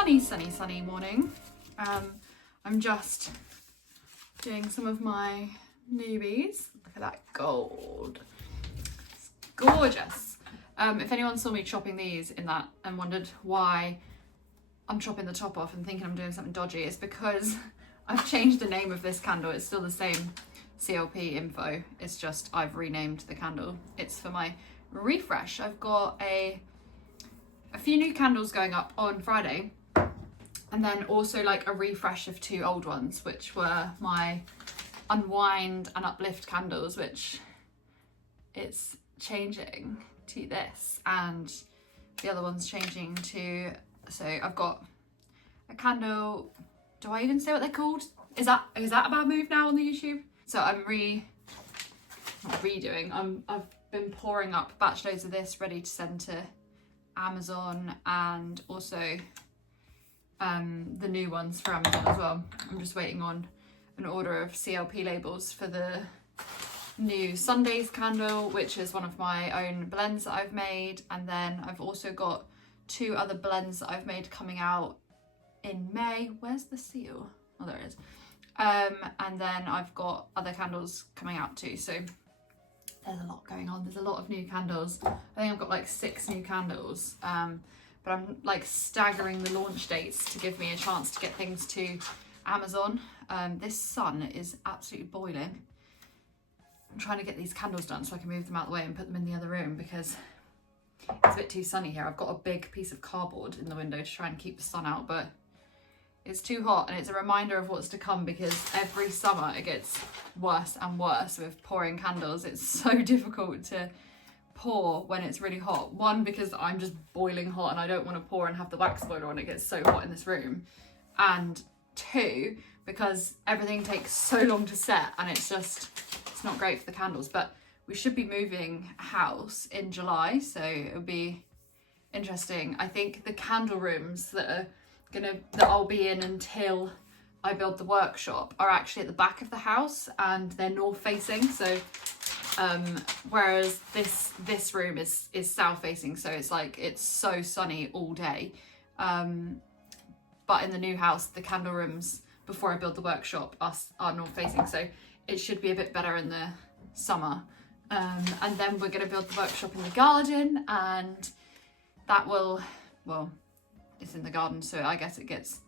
sunny morning. I'm just doing some of my newbies. Look at that gold. It's gorgeous. If anyone saw me chopping these in that and wondered why I'm chopping the top off and thinking I'm doing something dodgy, it's because I've changed the name of this candle. It's still the same CLP info. It's just I've renamed the candle. It's for my refresh. I've got a few new candles going up on Friday, and then also like a refresh of 2 old ones, which were my unwind and uplift candles, which it's changing to this, and the other one's changing to, so I've got a candle. Do I even say what they're called? Is that a bad move now on the YouTube? So I'm not redoing, I've been pouring up batch loads of this ready to send to Amazon, and also the new ones for Amazon as well. I'm just waiting on an order of CLP labels for the new Sundays candle, which is one of my own blends that I've made, and then I've also got 2 other blends that I've made coming out in May. Where's the seal? Oh, there it is. And then I've got other candles coming out too, so there's a lot going on. There's a lot of new candles. I think I've got like 6 new candles, but I'm like staggering the launch dates to give me a chance to get things to Amazon. This sun is absolutely boiling. I'm trying to get these candles done so I can move them out of the way and put them in the other room, because it's a bit too sunny here. I've got a big piece of cardboard in the window to try and keep the sun out, but it's too hot, and it's a reminder of what's to come, because every summer it gets worse and worse with pouring candles. It's so difficult to pour when it's really hot. 1, because I'm just boiling hot and I don't want to pour and have the wax boiler on. It gets so hot in this room. And 2, because everything takes so long to set, and it's not great for the candles. But we should be moving house in July, so it'll be interesting. I think the candle rooms that I'll be in until I build the workshop are actually at the back of the house, and they're north facing. So whereas this room is south facing, so it's so sunny all day. But in the new house, the candle rooms before I build the workshop are north facing, so it should be a bit better in the summer. And then we're going to build the workshop in the garden, and that will, well, it's in the garden, so I guess it gets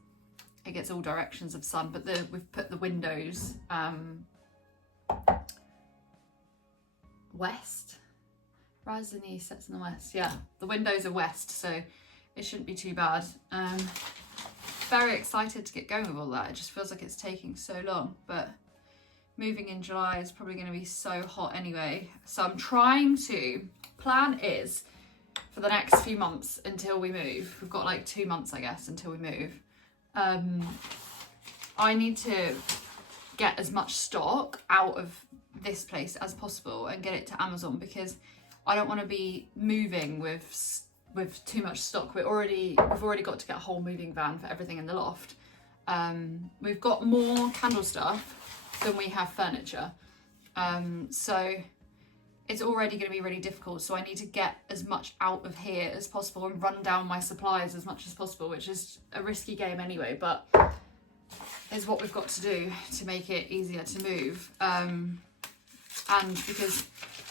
all directions of sun. But we've put the windows west. Rises in the east, sets in the west. Yeah, the windows are west, so it shouldn't be too bad. Very excited to get going with all that. It just feels like it's taking so long, but moving in July is probably going to be so hot anyway. So I'm trying to, plan is for the next few months until we move. We've got like 2 months, I guess, until we move. I need to get as much stock out of this place as possible and get it to Amazon, because I don't want to be moving with too much stock. We've already got to get a whole moving van for everything in the loft. We've got more candle stuff than we have furniture, so it's already going to be really difficult. So I need to get as much out of here as possible and run down my supplies as much as possible, which is a risky game anyway, but it's what we've got to do to make it easier to move. And because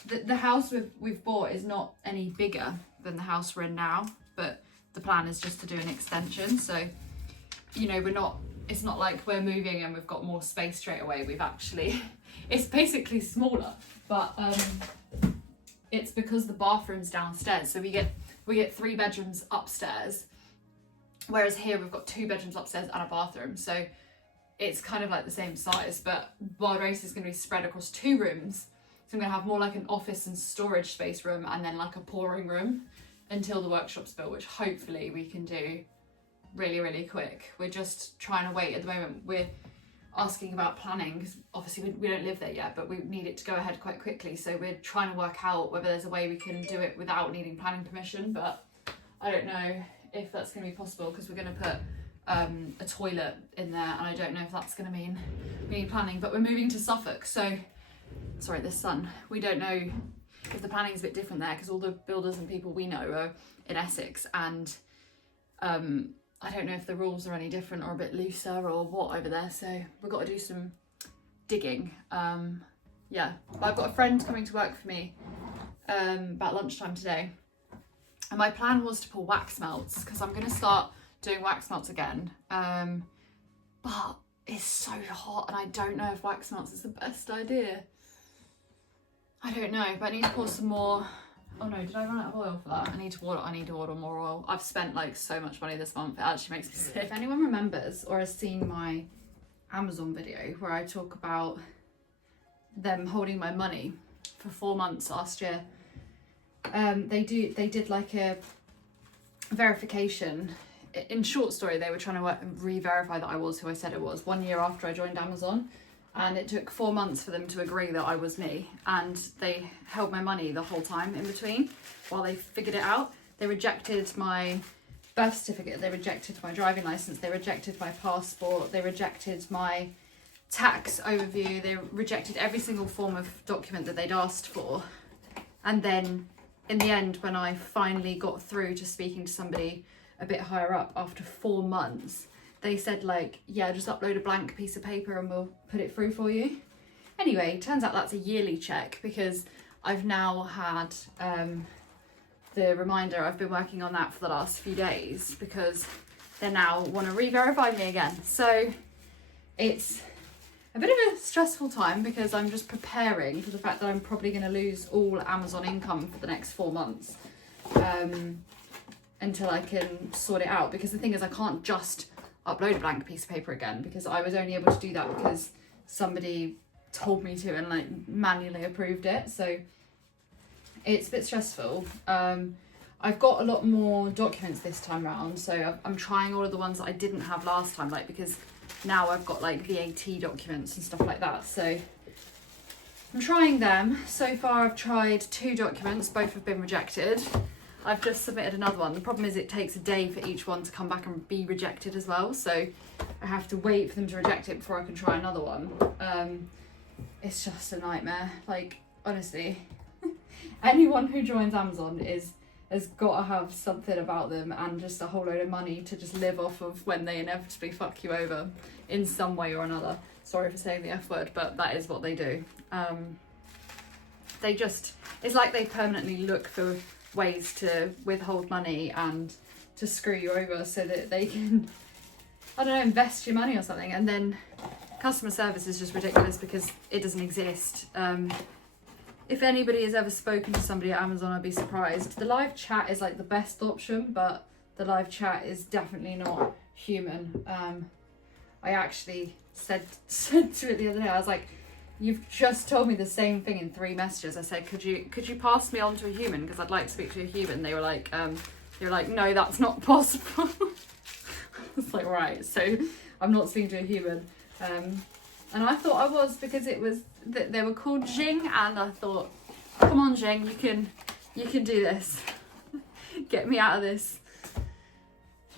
the house we've bought is not any bigger than the house we're in now, but the plan is just to do an extension. So, you know, it's not like we're moving and we've got more space straight away. We've actually, it's basically smaller, but it's because the bathroom's downstairs. So we get 3 bedrooms upstairs, whereas here we've got 2 bedrooms upstairs and a bathroom. So it's kind of like the same size, but WILDRACE is going to be spread across 2 rooms. So I'm going to have more like an office and storage space room, and then like a pouring room until the workshop's built, which hopefully we can do really, really quick. We're just trying to wait at the moment. We're asking about planning, because obviously we don't live there yet, but we need it to go ahead quite quickly. So we're trying to work out whether there's a way we can do it without needing planning permission, but I don't know if that's going to be possible, because we're going to put a toilet in there, and I don't know if that's going to mean we need planning. But we're moving to Suffolk, so sorry, this sun, we don't know if the planning is a bit different there, because all the builders and people we know are in Essex, and I don't know if the rules are any different or a bit looser or what over there, so we've got to do some digging. Yeah, but I've got a friend coming to work for me about lunchtime today, and my plan was to pull wax melts because I'm going to start doing wax melts again, but it's so hot and I don't know if wax melts is the best idea. I don't know, but I need to pour some more. Oh no, did I run out of oil for that? I need to order more oil. I've spent like so much money this month, it actually makes me sick. If anyone remembers or has seen my Amazon video where I talk about them holding my money for 4 months last year, they did like a verification. In short story, they were trying to re-verify that I was who I said it was 1 year after I joined Amazon. And it took 4 months for them to agree that I was me, and they held my money the whole time in between while they figured it out. They rejected my birth certificate, they rejected my driving license, they rejected my passport, they rejected my tax overview, they rejected every single form of document that they'd asked for. And then in the end, when I finally got through to speaking to somebody a bit higher up after 4 months, they said like, yeah, just upload a blank piece of paper and we'll put it through for you. Anyway, turns out that's a yearly check because I've now had the reminder. I've been working on that for the last few days because they now want to re-verify me again. So it's a bit of a stressful time because I'm just preparing for the fact that I'm probably going to lose all Amazon income for the next 4 months until I can sort it out. Because the thing is, I can't just upload a blank piece of paper again because I was only able to do that because somebody told me to and like manually approved it. So it's a bit stressful. I've got a lot more documents this time round, so I'm trying all of the ones that I didn't have last time, like because now I've got like VAT documents and stuff like that, so I'm trying them. So far I've tried 2 documents, both have been rejected. I've just submitted another one. The problem is it takes a day for each one to come back and be rejected as well, so I have to wait for them to reject it before I can try another one. It's just a nightmare, like honestly. Anyone who joins Amazon has got to have something about them and just a whole load of money to just live off of when they inevitably fuck you over in some way or another. Sorry for saying the F word, but that is what they do. It's like they permanently look for ways to withhold money and to screw you over so that they can, I don't know, invest your money or something. And then customer service is just ridiculous because it doesn't exist. If anybody has ever spoken to somebody at Amazon, I'd be surprised. The live chat is like the best option, but the live chat is definitely not human. I actually said to it the other day, I was like, you've just told me the same thing in 3 messages. I said, could you pass me on to a human because I'd like to speak to a human. They were like, no, that's not possible. I was like, right, so I'm not speaking to a human. And I thought I was because it was that they were called Jing, and I thought, come on Jing, you can do this. Get me out of this.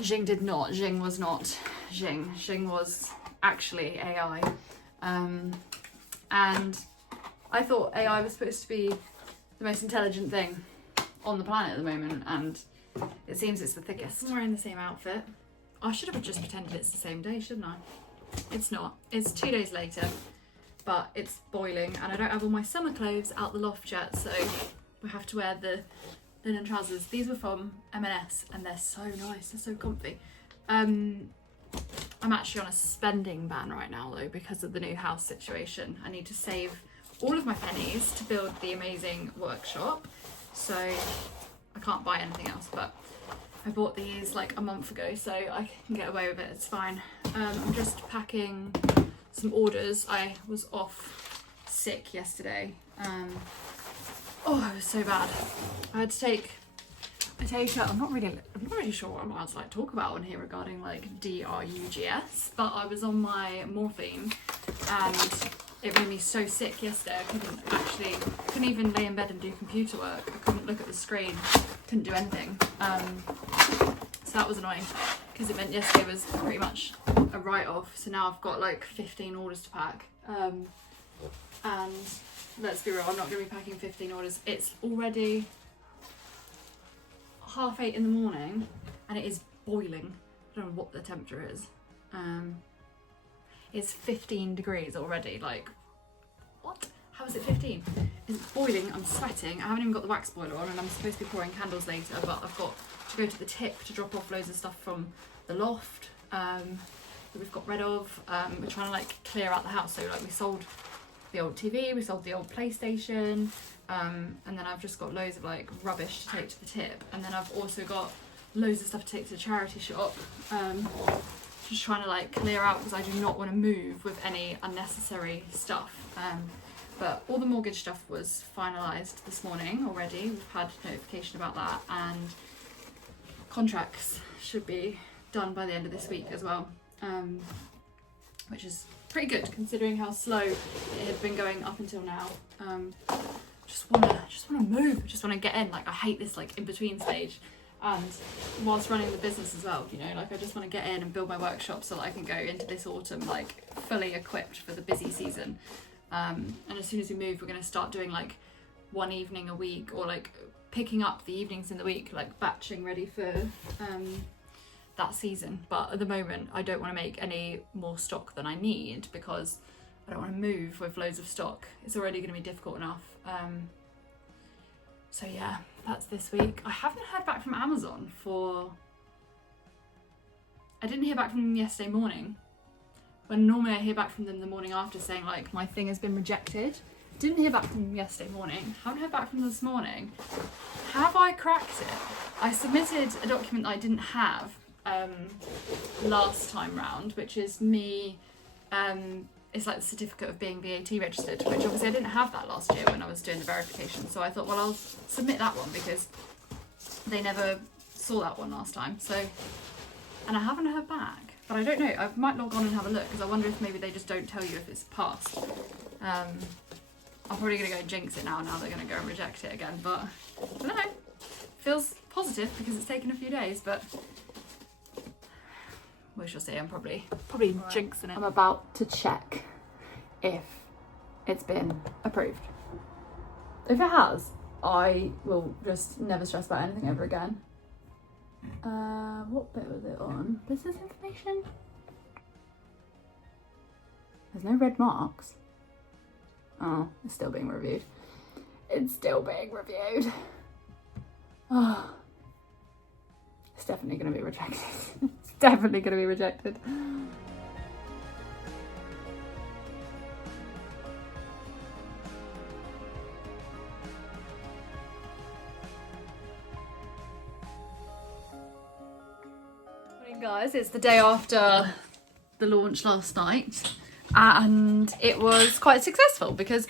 Jing did not. Jing was not Jing. Jing was actually AI. And I thought AI was supposed to be the most intelligent thing on the planet at the moment, and it seems it's the thickest. I'm wearing the same outfit. I should have just pretended it's the same day, shouldn't I? It's not. It's 2 days later, but it's boiling and I don't have all my summer clothes out the loft yet, so we have to wear the linen trousers. These were from M&S and they're so nice, they're so comfy. I'm actually on a spending ban right now though because of the new house situation. I need to save all of my pennies to build the amazing workshop, so I can't buy anything else, but I bought these like a month ago, so I can get away with it, it's fine. I'm just packing some orders. I was off sick yesterday. Oh, it was so bad. I had to take I'm not really sure what I'm allowed to like talk about on here regarding like drugs, but I was on my morphine and it made me so sick yesterday. I couldn't even lay in bed and do computer work. I couldn't look at the screen, couldn't do anything. So that was annoying because it meant yesterday was pretty much a write-off. So now I've got like 15 orders to pack. And let's be real, I'm not going to be packing 15 orders. It's already 8:30 in the morning and it is boiling. I don't know what the temperature is. It's 15 degrees already. Like, what? How is it 15? It's boiling, I'm sweating. I haven't even got the wax boiler on, and I'm supposed to be pouring candles later, but I've got to go to the tip to drop off loads of stuff from the loft that we've got rid of. We're trying to like clear out the house. So like we sold the old TV, we sold the old PlayStation, and then I've just got loads of like rubbish to take to the tip, and then I've also got loads of stuff to take to the charity shop. Just trying to like clear out because I do not want to move with any unnecessary stuff. But all the mortgage stuff was finalised this morning already. We've had notification about that, and contracts should be done by the end of this week as well, which is pretty good considering how slow it had been going up until now. Just wanna move. I just wanna get in. Like, I hate this like in between stage. And whilst running the business as well, you know, like I just want to get in and build my workshop so that I can go into this autumn like fully equipped for the busy season. And as soon as we move, we're going to start doing like one evening a week, or like picking up the evenings in the week, like batching ready for that season. But at the moment, I don't want to make any more stock than I need because I don't want to move with loads of stock. It's already going to be difficult enough. So yeah, that's this week. I haven't heard back from Amazon I didn't hear back from them yesterday morning, when normally I hear back from them the morning after saying like my thing has been rejected. Didn't hear back from them yesterday morning. Haven't heard back from them this morning. Have I cracked it? I submitted a document that I didn't have last time round, which is me, it's like the certificate of being VAT registered, which obviously I didn't have that last year when I was doing the verification. So I thought, well, I'll submit that one because they never saw that one last time. So, and I haven't heard back, but I don't know. I might log on and have a look because I wonder if maybe they just don't tell you if it's passed. I'm probably going to go jinx it now they're going to go and reject it again, but I don't know. Feels positive because it's taken a few days, but we shall see. I'm probably right. Jinxing it. I'm about to check if it's been approved. If it has, I will just never stress about anything ever again. What bit was it on? Business information? There's no red marks. Oh, it's still being reviewed. It's still being reviewed. Oh, it's definitely going to be rejected. It's definitely going to be rejected. Morning guys, it's the day after the launch last night, and it was quite successful because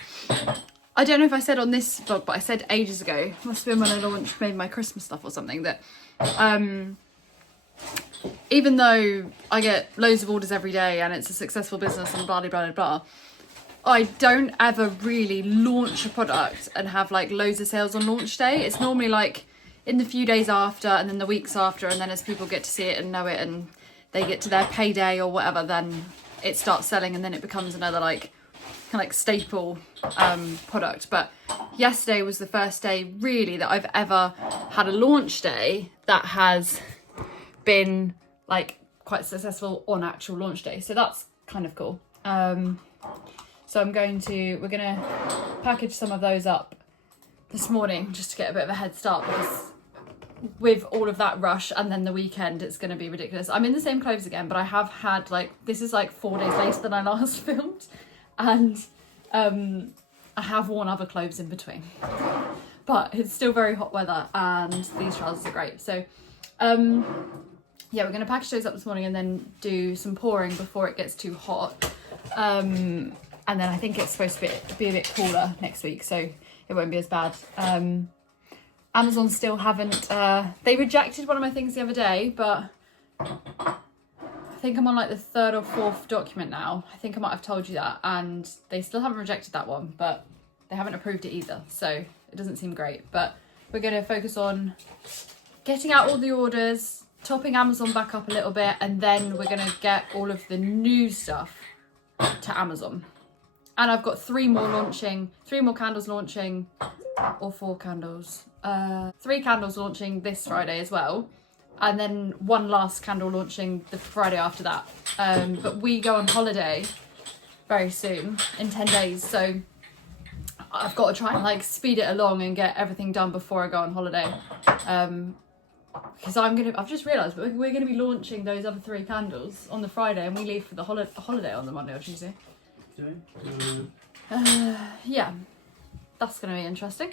I don't know if I said on this vlog, but I said ages ago, must have been when I launched maybe my Christmas stuff or something, that even though I get loads of orders every day and it's a successful business and blah, blah, blah, blah, I don't ever really launch a product and have like loads of sales on launch day. It's normally like in the few days after and then the weeks after, and then as people get to see it and know it and they get to their payday or whatever, then it starts selling and then it becomes another like kind of like staple product. But yesterday was the first day really that I've ever had a launch day that has been like quite successful on actual launch day, so that's kind of cool. So we're gonna package some of those up this morning just to get a bit of a head start, because with all of that rush and then the weekend, it's going to be ridiculous. I'm in the same clothes again, but I have had like, this is like 4 days later than I last filmed, and I have worn other clothes in between, but it's still very hot weather and these trousers are great. So yeah, we're going to package those up this morning and then do some pouring before it gets too hot, and then I think it's supposed to be a bit cooler next week, so it won't be as bad. Amazon still haven't, they rejected one of my things the other day, but I think I'm on like the 3rd or 4th document now. I think I might have told you that, and they still haven't rejected that one, but they haven't approved it either, so it doesn't seem great. But we're going to focus on getting out all the orders, topping Amazon back up a little bit, and then we're going to get all of the new stuff to Amazon. And I've got 3 more candles launching, or 4 candles. 3 candles launching this Friday as well. and then one last candle launching the Friday after that. But we go on holiday very soon, in 10 days, so I've got to try and like speed it along and get everything done before I go on holiday. Because I've just realised we're going to be launching those other 3 candles on the Friday, and we leave for the holiday on the Monday or Tuesday. Yeah, that's going to be interesting.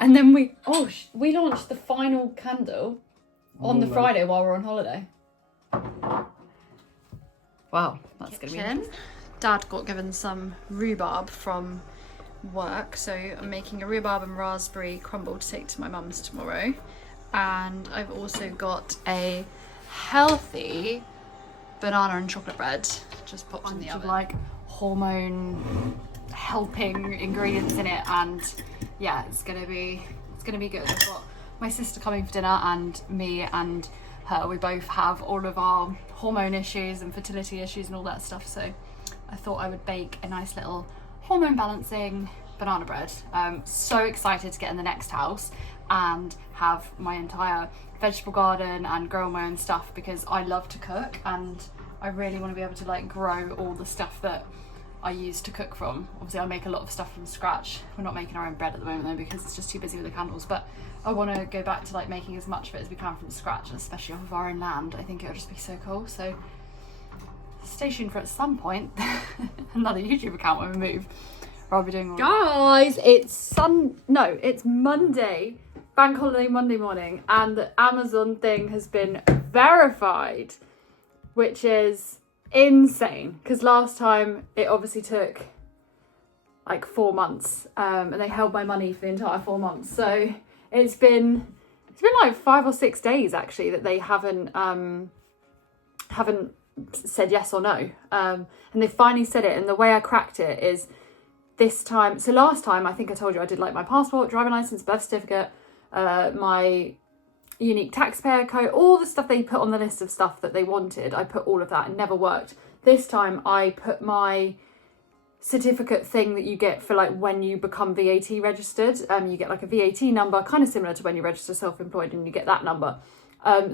And then we launched the final candle on the Friday while we're on holiday. Wow, that's going to be interesting. Dad got given some rhubarb from work, so I'm making a rhubarb and raspberry crumble to take to my mum's tomorrow. And I've also got a healthy banana and chocolate bread just popped in the oven. Like hormone helping ingredients in it, and yeah, it's gonna be good. I've got my sister coming for dinner, and me and her, we both have all of our hormone issues and fertility issues and all that stuff, so I thought I would bake a nice little hormone balancing banana bread. So excited to get in the next house and have my entire vegetable garden and grow my own stuff, because I love to cook and I really want to be able to like grow all the stuff that I use to cook from. Obviously I make a lot of stuff from scratch. We're not making our own bread at the moment though, because it's just too busy with the candles, but I want to go back to like making as much of it as we can from scratch, especially off of our own land. I think it would just be so cool. So stay tuned for at some point another YouTube account when we move. I'll be doing all guys, it's Monday, bank holiday Monday morning, and the Amazon thing has been verified, which is insane, because last time it obviously took like 4 months, and they held my money for the entire 4 months. So it's been like 5 or 6 days actually that they haven't said yes or no, and they finally said it. And the way I cracked it is this time. So last time, I think I told you I did like my passport, driving license, birth certificate, my unique taxpayer code, all the stuff they put on the list of stuff that they wanted. I put all of that and never worked. This time I put my certificate thing that you get for like when you become VAT registered. You get like a VAT number, kind of similar to when you register self-employed, and you get that number.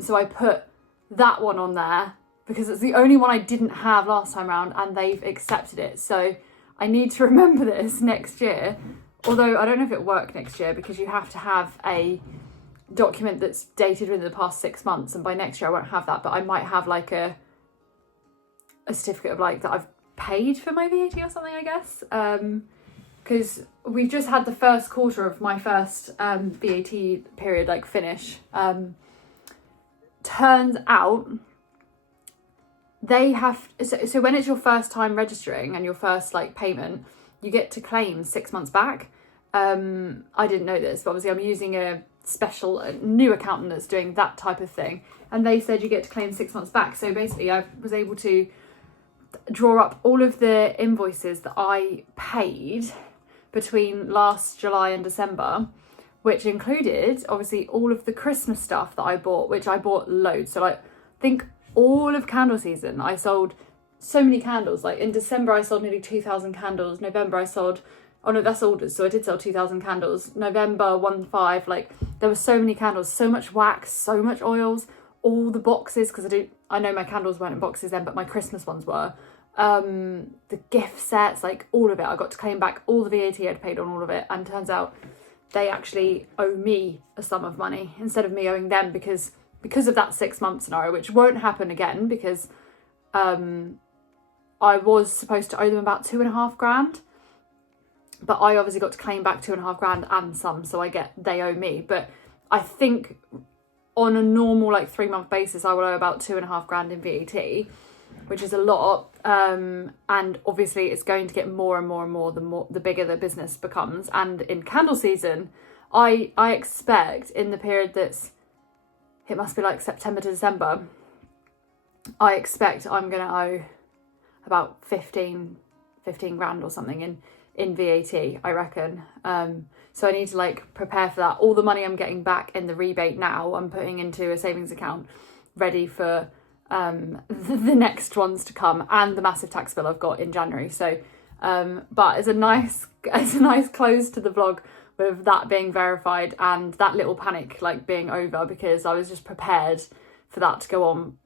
So I put that one on there because it's the only one I didn't have last time around, and they've accepted it. So I need to remember this next year, although I don't know if it worked next year, because you have to have a document that's dated within the past 6 months, and by next year I won't have that, but I might have like a certificate of like that I've paid for my VAT or something, I guess, because we've just had the first quarter of my first VAT period like finish. Turns out they have, so when it's your first time registering and your first like payment, you get to claim 6 months back. I didn't know this, but obviously I'm using a new accountant that's doing that type of thing, and they said you get to claim 6 months back. So basically I was able to draw up all of the invoices that I paid between last July and December, which included obviously all of the Christmas stuff that I bought, which I bought loads. So like, I think all of candle season I sold so many candles. Like in December I sold nearly 2,000 candles. November I sold, oh no, that's orders, so I did sell 2,000 candles. November 1.5, like there were so many candles, so much wax, so much oils, all the boxes, because I know my candles weren't in boxes then, but my Christmas ones were. The gift sets, like all of it, I got to claim back all the VAT I'd paid on all of it, and turns out they actually owe me a sum of money instead of me owing them, because of that 6 month scenario, which won't happen again, because I was supposed to owe them about 2.5 grand, but I obviously got to claim back 2.5 grand and some, so they owe me. But I think on a normal like 3 month basis, I will owe about 2.5 grand in VAT, which is a lot. And obviously it's going to get more and more and more the bigger the business becomes. And in candle season, I expect in the period it must be like September to December, I expect I'm going to owe about 15 grand or something in VAT, I reckon. So I need to like prepare for that. All the money I'm getting back in the rebate now, I'm putting into a savings account ready for the next ones to come, and the massive tax bill I've got in January. So but as a nice close to the vlog, with that being verified and that little panic like being over, because I was just prepared for that to go on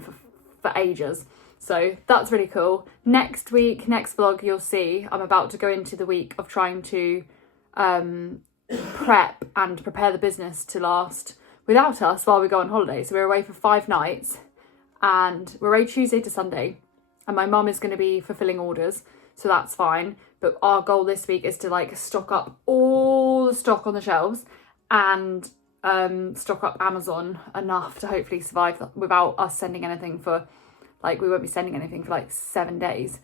for ages. So that's really cool. Next vlog, you'll see I'm about to go into the week of trying to prep and prepare the business to last without us while we go on holiday. So we're away for 5 nights and we're away Tuesday to Sunday, and my mum is going to be fulfilling orders, so that's fine. But our goal this week is to like stock up all the stock on the shelves and stock up Amazon enough to hopefully survive without us sending anything for like, we won't be sending anything for like 7 days.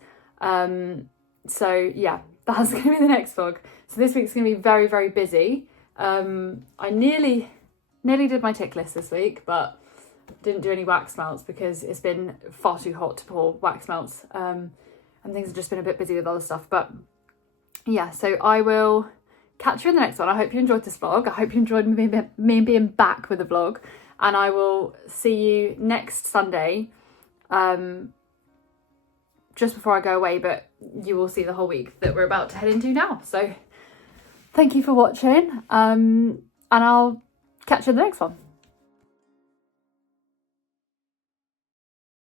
So yeah, that's going to be the next vlog. So this week's going to be very, very busy. I nearly did my tick list this week, but didn't do any wax melts because it's been far too hot to pour wax melts. And things have just been a bit busy with other stuff. But yeah, so I will catch you in the next one. I hope you enjoyed this vlog. I hope you enjoyed me being back with a vlog. And I will see you next Sunday, just before I go away, but you will see the whole week that we're about to head into now. So thank you for watching, and I'll catch you in the next one.